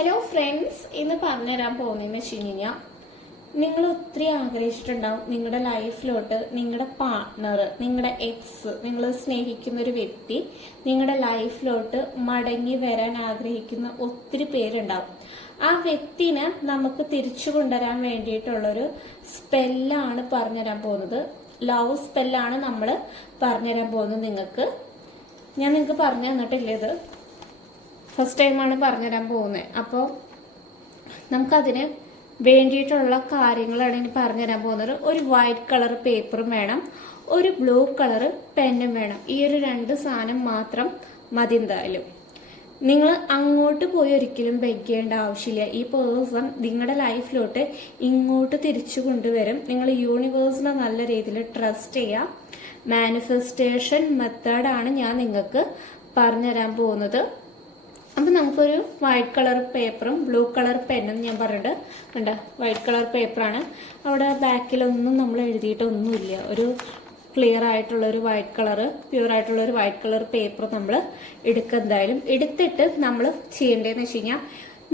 Hello friends, ഇന്ന് പറഞ്ഞുതരാൻ പോകുന്നതെന്ന് വെച്ച് കഴിഞ്ഞാൽ നിങ്ങൾ ഒത്തിരി ആഗ്രഹിച്ചിട്ടുണ്ടാവും നിങ്ങളുടെ ലൈഫിലോട്ട് നിങ്ങളുടെ പാർട്ട്ണർ, നിങ്ങളുടെ എക്സ്, നിങ്ങൾ സ്നേഹിക്കുന്ന ഒരു വ്യക്തി നിങ്ങളുടെ ലൈഫിലോട്ട് മടങ്ങി വരാൻ ആഗ്രഹിക്കുന്ന ഒത്തിരി പേരുണ്ടാവും. ആ വ്യക്തിനെ നമുക്ക് തിരിച്ചു കൊണ്ടുവരാൻ വേണ്ടിയിട്ടുള്ളൊരു സ്പെല്ലാണ് പറഞ്ഞുതരാൻ പോകുന്നത്. ലവ് സ്പെല്ലാണ് നമ്മൾ പറഞ്ഞുതരാൻ പോകുന്നത്. ഞാൻ നിങ്ങൾക്ക് പറഞ്ഞു തന്നിട്ടില്ല, ഇത് ഫസ്റ്റ് ടൈമാണ് പറഞ്ഞുതരാൻ പോകുന്നത്. അപ്പോൾ നമുക്കതിന് വേണ്ടിയിട്ടുള്ള കാര്യങ്ങളാണ് ഇനി പറഞ്ഞുതരാൻ പോകുന്നത്. ഒരു വൈറ്റ് കളർ പേപ്പറും വേണം, ഒരു ബ്ലൂ കളർ പെന്നും വേണം. ഈ ഒരു രണ്ട് സാധനം മാത്രം മതി. എന്തായാലും നിങ്ങൾ അങ്ങോട്ട് പോയി ഒരിക്കലും ബെഗ് ആവശ്യമില്ല. ഈ പേഴ്സൺ നിങ്ങളുടെ ലൈഫിലോട്ട് ഇങ്ങോട്ട് തിരിച്ചു കൊണ്ടുവരും. നിങ്ങൾ യൂണിവേഴ്സിനെ നല്ല രീതിയിൽ ട്രസ്റ്റ് ചെയ്യുക. മാനിഫെസ്റ്റേഷൻ മെത്തേഡാണ് ഞാൻ നിങ്ങൾക്ക് പറഞ്ഞുതരാൻ പോകുന്നത്. അപ്പം നമുക്കൊരു വൈറ്റ് കളർ പേപ്പറും ബ്ലൂ കളർ പെന്നും ഞാൻ പറഞ്ഞിട്ട് കണ്ട വൈറ്റ് കളർ പേപ്പറാണ്. അവിടെ ബാക്കിലൊന്നും നമ്മൾ എഴുതിയിട്ടൊന്നുമില്ല. ഒരു ക്ലിയർ ആയിട്ടുള്ള ഒരു വൈറ്റ് കളർ, പ്യൂർ ആയിട്ടുള്ള ഒരു വൈറ്റ് കളർ പേപ്പർ നമ്മൾ എടുക്കുക. എന്തായാലും എടുത്തിട്ട് നമ്മൾ ചെയ്യേണ്ടതെന്ന് വെച്ച് കഴിഞ്ഞാൽ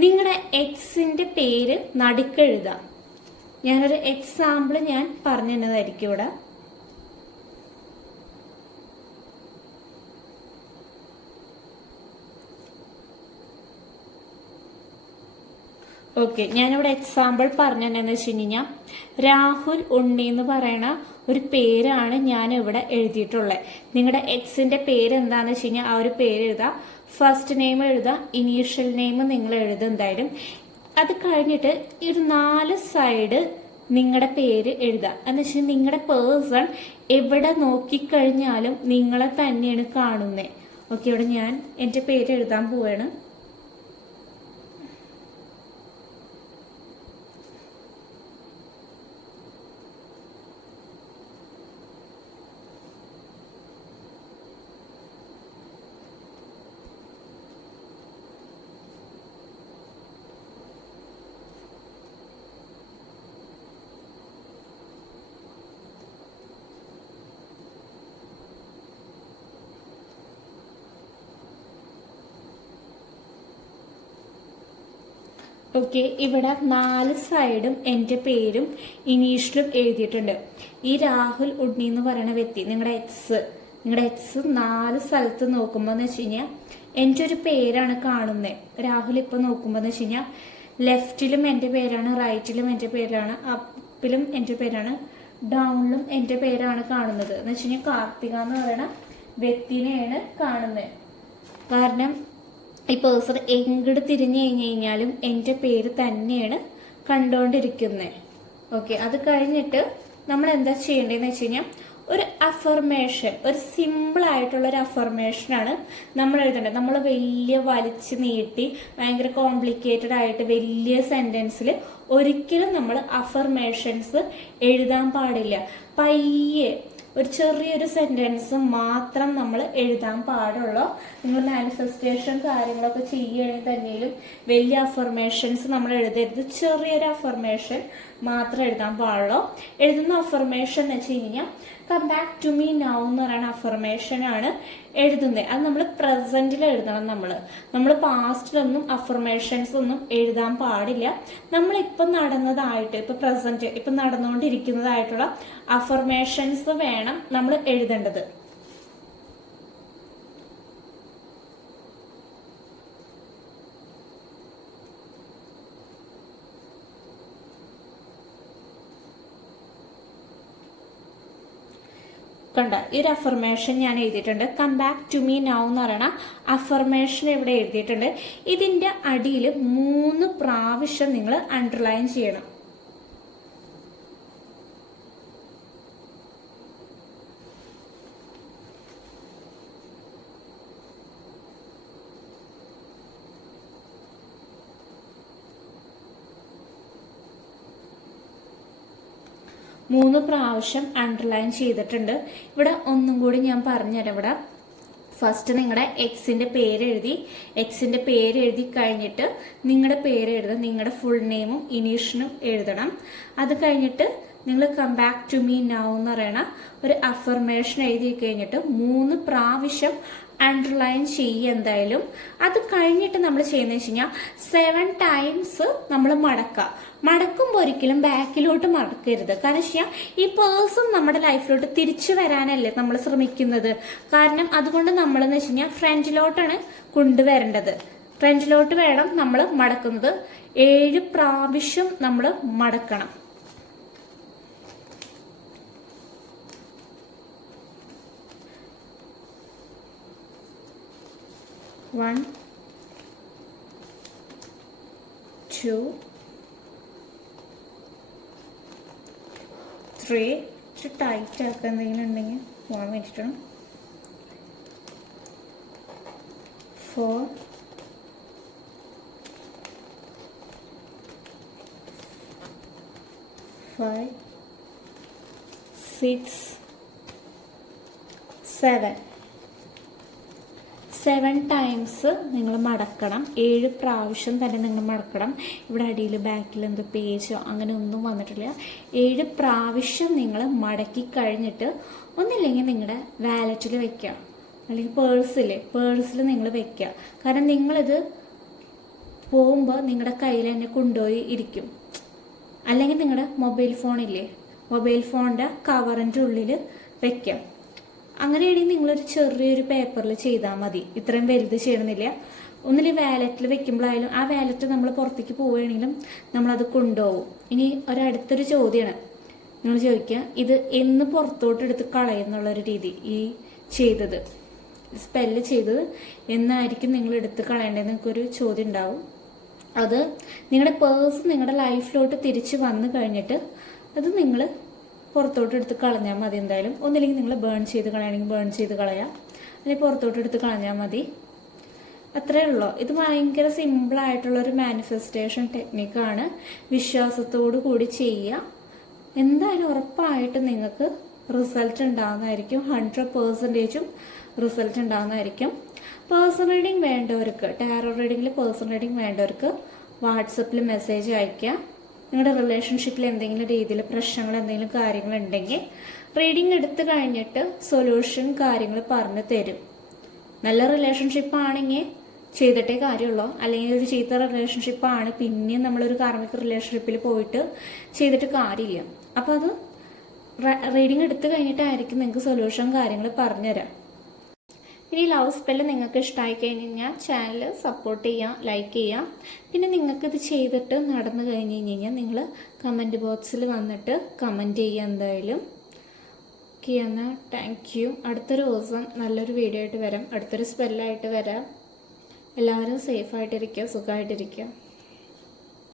നിങ്ങളുടെ എക്സിന്റെ പേര് നടുക്കെഴുതാം. ഞാനൊരു എക്സാമ്പിൾ ഞാൻ പറഞ്ഞു തന്നതായിരിക്കും ഇവിടെ. ഓക്കെ, ഞാനിവിടെ എക്സാമ്പിൾ പറഞ്ഞതെന്ന് വെച്ച് കഴിഞ്ഞാൽ രാഹുൽ ഉണ്ണി എന്ന് പറയണ ഒരു പേരാണ് ഞാൻ ഇവിടെ എഴുതിയിട്ടുള്ളത്. നിങ്ങളുടെ എക്സിന്റെ പേര് എന്താണെന്ന് വെച്ച് കഴിഞ്ഞാൽ ആ ഒരു പേര് എഴുതാം. ഫസ്റ്റ് നെയിം എഴുതാം, ഇനീഷ്യൽ നെയിം നിങ്ങൾ എഴുതും. എന്തായാലും അത് കഴിഞ്ഞിട്ട് ഒരു 4 സൈഡ് നിങ്ങളുടെ പേര് എഴുതാം. എന്ന് വെച്ചാൽ നിങ്ങളുടെ പേഴ്സൺ എവിടെ നോക്കിക്കഴിഞ്ഞാലും നിങ്ങളെ തന്നെയാണ് കാണുന്നത്. ഓക്കെ, ഇവിടെ ഞാൻ എൻ്റെ പേര് എഴുതാൻ പോവാണ്. ഓക്കെ, ഇവിടെ 4 സൈഡും എൻ്റെ പേരും ഇനീഷ്യലും എഴുതിയിട്ടുണ്ട്. ഈ രാഹുൽ ഉണ്ണി എന്ന് പറയുന്ന വ്യക്തി നിങ്ങളുടെ എക്സ് 4 സ്ഥലത്ത് നോക്കുമ്പോൾ എന്ന് വെച്ച് കഴിഞ്ഞാൽ എൻ്റെ ഒരു പേരാണ് കാണുന്നത്. രാഹുൽ ഇപ്പം നോക്കുമ്പോൾ എന്ന് വെച്ച് കഴിഞ്ഞാൽ ലെഫ്റ്റിലും എൻ്റെ പേരാണ്, റൈറ്റിലും എൻ്റെ പേരാണ്, അപ്പിലും എൻ്റെ പേരാണ്, ഡൗണിലും എൻ്റെ പേരാണ് കാണുന്നത്. എന്ന് വെച്ച് കഴിഞ്ഞാൽ കാർത്തിക എന്ന് പറയുന്ന വ്യക്തിനെയാണ് കാണുന്നത്. കാരണം ഈ പേഴ്സൺ എങ്ങോട്ട് തിരിഞ്ഞു കഴിഞ്ഞാലും എൻ്റെ പേര് തന്നെയാണ് കണ്ടുകൊണ്ടിരിക്കുന്നത്. ഓക്കെ, അത് കഴിഞ്ഞിട്ട് നമ്മൾ എന്താ ചെയ്യേണ്ടതെന്ന് വെച്ച് കഴിഞ്ഞാൽ ഒരു അഫർമേഷൻ, ഒരു സിമ്പിൾ ആയിട്ടുള്ള ഒരു അഫർമേഷനാണ് നമ്മൾ എഴുതേണ്ടത്. നമ്മൾ വലിയ വലിച്ചു നീട്ടി ഭയങ്കര കോംപ്ലിക്കേറ്റഡ് ആയിട്ട് വലിയ സെന്റൻസിൽ ഒരിക്കലും നമ്മൾ അഫർമേഷൻസ് എഴുതാൻ പാടില്ല. പയ്യെ ഒരു ചെറിയൊരു സെന്റൻസ് മാത്രം നമ്മൾ എഴുതാൻ പാടുള്ളൂ. നിങ്ങൾ മാനിഫെസ്റ്റേഷൻ കാര്യങ്ങളൊക്കെ ചെയ്യുകയാണെങ്കിൽ തന്നെയും വലിയ അഫർമേഷൻസ് നമ്മൾ എഴുതരുത്. ചെറിയൊരു അഫർമേഷൻ മാത്രം എഴുതാൻ പാടുള്ളൂ. എഴുതുന്ന അഫർമേഷൻ എന്ന് വെച്ച് കഴിഞ്ഞാൽ come back to me now എന്ന് പറയുന്ന അഫർമേഷനാണ് എഴുതുന്നത്. അത് നമ്മൾ പ്രസന്റിൽ എഴുതണം. നമ്മൾ പാസ്റ്റിലൊന്നും അഫർമേഷൻസ് ഒന്നും എഴുതാൻ പാടില്ല. നമ്മളിപ്പം നടന്നതായിട്ട്, ഇപ്പം പ്രസന്റ്, ഇപ്പം നടന്നുകൊണ്ടിരിക്കുന്നതായിട്ടുള്ള അഫർമേഷൻസ് വേണം നമ്മൾ എഴുതേണ്ടത്. കണ്ട ഈ ഒരു അഫർമേഷൻ ഞാൻ എഴുതിയിട്ടുണ്ട്. Come back to me now എന്ന് പറയുന്ന അഫർമേഷൻ ഇവിടെ എഴുതിയിട്ടുണ്ട്. ഇതിൻ്റെ അടിയിൽ 3 പ്രാവശ്യം നിങ്ങൾ അണ്ടർലൈൻ ചെയ്യണം. മൂന്ന് പ്രാവശ്യം അണ്ടർലൈൻ ചെയ്തിട്ടുണ്ട്. ഇവിടെ ഒന്നും കൂടി ഞാൻ പറഞ്ഞുതരാം. ഇവിടെ ഫസ്റ്റ് നിങ്ങളുടെ എക്സിന്റെ പേര് എഴുതി കഴിഞ്ഞിട്ട് നിങ്ങളുടെ പേര് എഴുതാം. നിങ്ങളുടെ ഫുൾ നെയിമും ഇനീഷ്യലും എഴുതണം. അത് കഴിഞ്ഞിട്ട് നിങ്ങൾ come back to me now എന്ന് പറയണ ഒരു അഫർമേഷൻ എഴുതി കഴിഞ്ഞിട്ട് 3 പ്രാവശ്യം അണ്ടർലൈൻ ചെയ്യുക എന്തായാലും. അത് കഴിഞ്ഞിട്ട് നമ്മൾ ചെയ്യുന്നത് വെച്ച് കഴിഞ്ഞാൽ 7 ടൈംസ് നമ്മൾ മടക്കുമ്പോൾ ഒരിക്കലും ബാക്കിലോട്ട് മടക്കരുത്. കാരണം വെച്ച് കഴിഞ്ഞാൽ ഈ പേഴ്സൺ നമ്മുടെ ലൈഫിലോട്ട് തിരിച്ചു വരാനല്ലേ നമ്മൾ ശ്രമിക്കുന്നത്. കാരണം അതുകൊണ്ട് നമ്മളെന്ന് വെച്ച് കഴിഞ്ഞാൽ ഫ്രണ്ടിലോട്ടാണ് കൊണ്ടുവരേണ്ടത്. ഫ്രണ്ടിലോട്ട് വേണം നമ്മൾ മടക്കുന്നത്. 7 പ്രാവശ്യം നമ്മൾ മടക്കണം. 1 2 3 ടൈറ്റ് ആക്കുക എന്തെങ്കിലും ഉണ്ടെങ്കിൽ പോകാൻ വേണ്ടിയിട്ടാണ്. 4 5 6 7 ടൈംസ് നിങ്ങൾ മടക്കണം. 7 പ്രാവശ്യം തന്നെ നിങ്ങൾ മടക്കണം. ഇവിടെ അടിയിൽ ബാക്കിൽ എന്തോ പേജോ അങ്ങനെ ഒന്നും വന്നിട്ടില്ല. 7 പ്രാവശ്യം നിങ്ങൾ മടക്കി കഴിഞ്ഞിട്ട് ഒന്നില്ലെങ്കിൽ നിങ്ങളുടെ വാലറ്റിൽ വെക്കുക, അല്ലെങ്കിൽ പേഴ്സിൽ നിങ്ങൾ വെക്കുക. കാരണം നിങ്ങളിത് പോകുമ്പോൾ നിങ്ങളുടെ കയ്യിൽ തന്നെ കൊണ്ടുപോയി ഇരിക്കും. അല്ലെങ്കിൽ നിങ്ങളുടെ മൊബൈൽ ഫോണിൻ്റെ കവറിൻ്റെ ഉള്ളിൽ വെക്കുക. അങ്ങനെയാണെങ്കിൽ നിങ്ങളൊരു ചെറിയൊരു പേപ്പറിൽ ചെയ്താൽ മതി. ഇത്രയും വലുത് ചെയ്യണമെന്നില്ല. ഒന്നിൽ വാലറ്റിൽ വെക്കുമ്പോഴായാലും ആ വാലറ്റ് നമ്മൾ പുറത്തേക്ക് പോവുകയാണെങ്കിലും നമ്മളത് കൊണ്ടുപോകും. ഇനി ഒരടുത്തൊരു ചോദ്യമാണ് നിങ്ങൾ ചോദിക്കുക, ഇത് എന്ന് പുറത്തോട്ട് എടുത്ത് കളയുന്നുള്ളൊരു രീതി. ഈ സ്പെല്ല് ചെയ്തത് എന്നായിരിക്കും നിങ്ങൾ എടുത്ത് കളയേണ്ടത് നിങ്ങൾക്കൊരു ചോദ്യം ഉണ്ടാവും. അത് നിങ്ങളുടെ പേഴ്സ് നിങ്ങളുടെ ലൈഫിലോട്ട് തിരിച്ച് വന്നു കഴിഞ്ഞിട്ട് അത് നിങ്ങൾ പുറത്തോട്ട് എടുത്ത് കളഞ്ഞാൽ മതി. എന്തായാലും ഒന്നില്ലെങ്കിൽ നിങ്ങൾ ബേൺ ചെയ്ത് കളയണമെങ്കിൽ ബേൺ ചെയ്ത് കളയാം, അല്ലെങ്കിൽ പുറത്തോട്ട് എടുത്ത് കളഞ്ഞാൽ മതി. അത്രേ ഉള്ളൂ. ഇത് ഭയങ്കര സിമ്പിളായിട്ടുള്ളൊരു മാനിഫെസ്റ്റേഷൻ ടെക്നിക്കാണ്. വിശ്വാസത്തോടു കൂടി ചെയ്യുക. എന്തായാലും ഉറപ്പായിട്ട് നിങ്ങൾക്ക് റിസൾട്ട് ഉണ്ടാകുന്നതായിരിക്കും. 100% റിസൾട്ട് ഉണ്ടാകുന്നതായിരിക്കും. പേഴ്സണൽ റീഡിംഗ് വേണ്ടവർക്ക്, ടാരോ റീഡിങ്ങിൽ പേഴ്സണൽ റീഡിംഗ് വേണ്ടവർക്ക് വാട്സപ്പിൽ മെസ്സേജ് അയയ്ക്കുക. നിങ്ങളുടെ റിലേഷൻഷിപ്പിൽ എന്തെങ്കിലും രീതിയിൽ പ്രശ്നങ്ങൾ എന്തെങ്കിലും കാര്യങ്ങളുണ്ടെങ്കിൽ റീഡിംഗ് എടുത്തു കഴിഞ്ഞിട്ട് സൊല്യൂഷൻ കാര്യങ്ങൾ പറഞ്ഞു തരും. നല്ല റിലേഷൻഷിപ്പ് ആണെങ്കിൽ ചെയ്തിട്ടേ കാര്യമുള്ളൂ. അല്ലെങ്കിൽ ഒരു ചീത്ത റിലേഷൻഷിപ്പാണ് പിന്നെയും നമ്മളൊരു കാർമിക് റിലേഷൻഷിപ്പിൽ പോയിട്ട് ചെയ്തിട്ട് കാര്യമില്ല. അപ്പോൾ അത് റീഡിംഗ് എടുത്തു കഴിഞ്ഞിട്ടായിരിക്കും നിങ്ങൾക്ക് സൊല്യൂഷൻ കാര്യങ്ങൾ പറഞ്ഞുതരാം. ഇനി ലവ് സ്പെല്ല് നിങ്ങൾക്ക് ഇഷ്ടമായി കഴിഞ്ഞാൽ ചാനൽ സപ്പോർട്ട് ചെയ്യുക, ലൈക്ക് ചെയ്യുക. പിന്നെ നിങ്ങൾക്കിത് ചെയ്തിട്ട് നടന്നു കഴിഞ്ഞ് കഴിഞ്ഞാൽ നിങ്ങൾ കമൻറ്റ് ബോക്സിൽ വന്നിട്ട് കമൻറ്റ് ചെയ്യുക എന്തായാലും. ഓക്കെ, എന്നാൽ താങ്ക് യു. അടുത്തൊരു ദിവസം നല്ലൊരു വീഡിയോ ആയിട്ട് വരാം, അടുത്തൊരു സ്പെല്ലായിട്ട് വരാം. എല്ലാവരും സേഫായിട്ടിരിക്കുക, സുഖമായിട്ടിരിക്കുക.